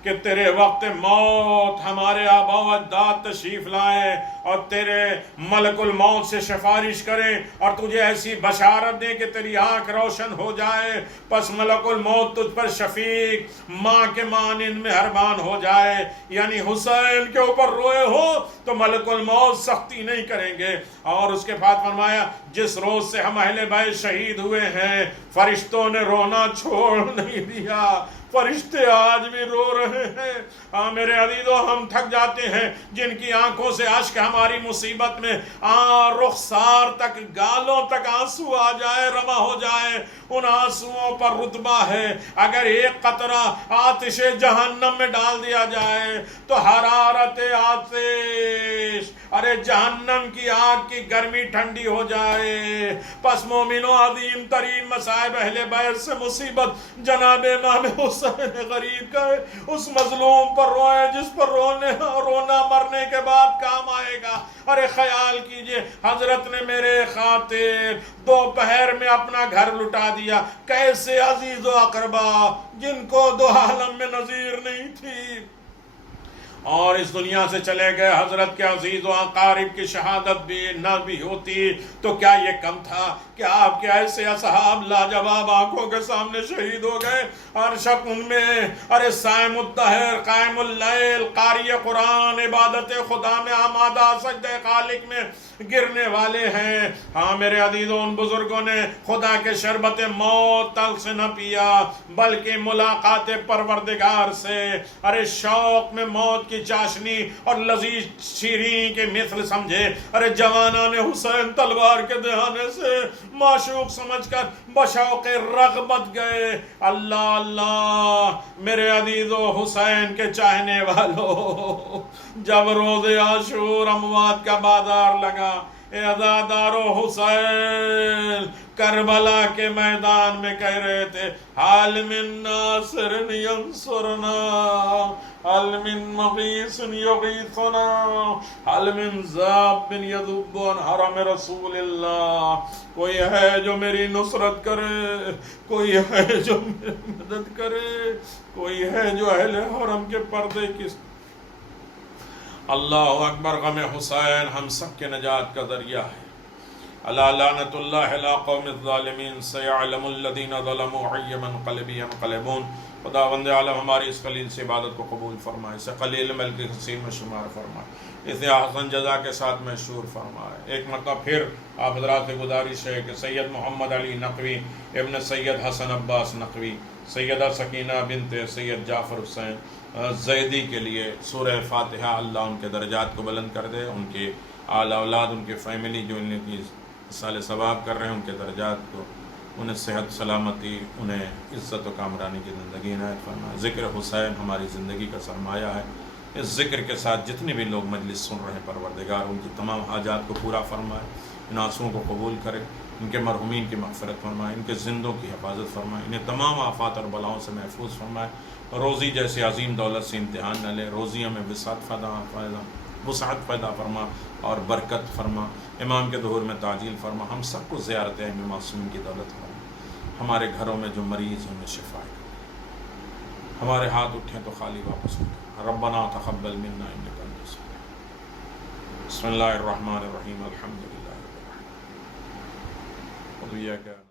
کہ تیرے وقت موت ہمارے آبا و اجداد تشریف لائیں اور تیرے ملک الموت سے سفارش کریں اور تجھے ایسی بشارت دیں کہ تیری آنکھ روشن ہو جائے، پس ملک الموت تجھ پر شفیق ماں کے مانند مہربان ہو جائے، یعنی حسین کے اوپر روئے ہو تو ملک الموت سختی نہیں کریں گے۔ اور اس کے بعد فرمایا جس روز سے ہم اہل بیت شہید ہوئے ہیں فرشتوں نے رونا چھوڑ نہیں دیا، فرشتے آج بھی رو رہے ہیں۔ ہاں میرے عزیزو، ہم تھک جاتے ہیں، جن کی آنکھوں سے اشک ہماری مصیبت میں رخسار تک، گالوں تک آنسو آ جائے، رواں ہو جائے، ان آنسوؤں پر رتبہ ہے۔ اگر ایک قطرہ آتش جہنم میں ڈال دیا جائے تو حرارت آتش، ارے جہنم کی آگ کی گرمی ٹھنڈی ہو جائے۔ پس مومنوں، عظیم ترین مصائب اہل بیت سے مصیبت جناب امام حسین غریب کا ہے، اس مظلوم پر روئے جس پر رونا مرنے کے بعد کام آئے گا۔ ارے خیال کیجئے، حضرت نے میرے خاطر دوپہر میں اپنا گھر لٹا دیا، کیسے عزیز و اقربا جن کو دو عالم میں نظیر نہیں تھی، اور اس دنیا سے چلے گئے۔ حضرت کے عزیز و اقارب کی شہادت بھی نہ بھی ہوتی تو کیا یہ کم تھا کہ آپ کے ایسے اصحاب لاجواب آنکھوں کے سامنے شہید ہو گئے؟ ہر شب ان میں ارے صائم الدہر، قائم اللیل، قاری قرآن، عبادت خدا میں آمادہ، سجدہ خالق میں گرنے والے ہیں۔ ہاں میرے عزیزوں، ان بزرگوں نے خدا کے شربت موت تلخ سے نہ پیا بلکہ ملاقات پروردگار سے ارے شوق میں موت کی چاشنی اور لذیذ شیریں کے مثل سمجھے۔ ارے جوانان حسین تلوار کے دہانے سے معشوق سمجھ کر بشوق رغبت گئے۔ اللہ اللہ میرے عزیزو، حسین کے چاہنے والو، جب روز عاشور اموات کا بازار لگا، اے عزادارو حسین کربلا کے میدان میں کہہ رہے تھے حال من ناصر ینصرنا، حل من مغیث یغیثنا، حل من ذاب یذب عن حرم رسول اللہ۔ کوئی ہے جو میری نصرت کرے، کوئی ہے جو میری مدد کرے، کوئی ہے جو اہل حرم کے پردے کی۔ اللہ اکبر، غم حسین ہم سب کے نجات کا ذریعہ ہے۔ الا لعنت اللہ علی قوم الظالمین، سیعلم الذین ظلموا ای منقلب ینقلبون۔ خداوند عالم ہماری اس قلیل سے عبادت کو قبول فرمائے، اسے قلیل مل کے کثیر میں شمار فرمائے، اسے احسن جزا کے ساتھ مشہور فرمائے۔ ایک مرتبہ پھر آپ حضرات سے گزارش ہے کہ سید محمد علی نقوی ابن سید حسن عباس نقوی، سیدہ سکینہ بنت سید جعفر حسین زیدی کے لیے سورہ فاتحہ اللہ ان کے درجات کو بلند کر دے، ان کے آل اولاد، ان کے فیملی جو ان کی سال ثواب کر رہے ہیں، ان کے درجات کو، انہیں صحت سلامتی، انہیں عزت و کامرانی کی زندگی عنایت فرمائے۔ ذکر حسین ہماری زندگی کا سرمایہ ہے۔ اس ذکر کے ساتھ جتنے بھی لوگ مجلس سن رہے ہیں، پروردگار ان کی تمام حاجات کو پورا فرمائے، ان آنسوؤں کو قبول کرے، ان کے مرحومین کی مغفرت فرمائے، ان کے زندوں کی حفاظت فرمائے، انہیں تمام آفات اور بلاؤں سے محفوظ فرمائے۔ روزی جیسے عظیم دولت سے امتحان نہ لے، روزیوں میں وسعت پیدا فرما اور برکت فرما، امام کے ظہور میں تعجیل فرما، ہم سب کو زیارت ائمہ معصومین کی دولت فرما، ہمارے گھروں میں جو مریض ہیں انہیں شفا دے، ہمارے ہاتھ اٹھیں تو خالی واپس اٹھیں۔ ربنا تقبل منا انک انت السمیع۔ بسم اللہ الرحمن الرحیم، الحمد للہ رب العالمین۔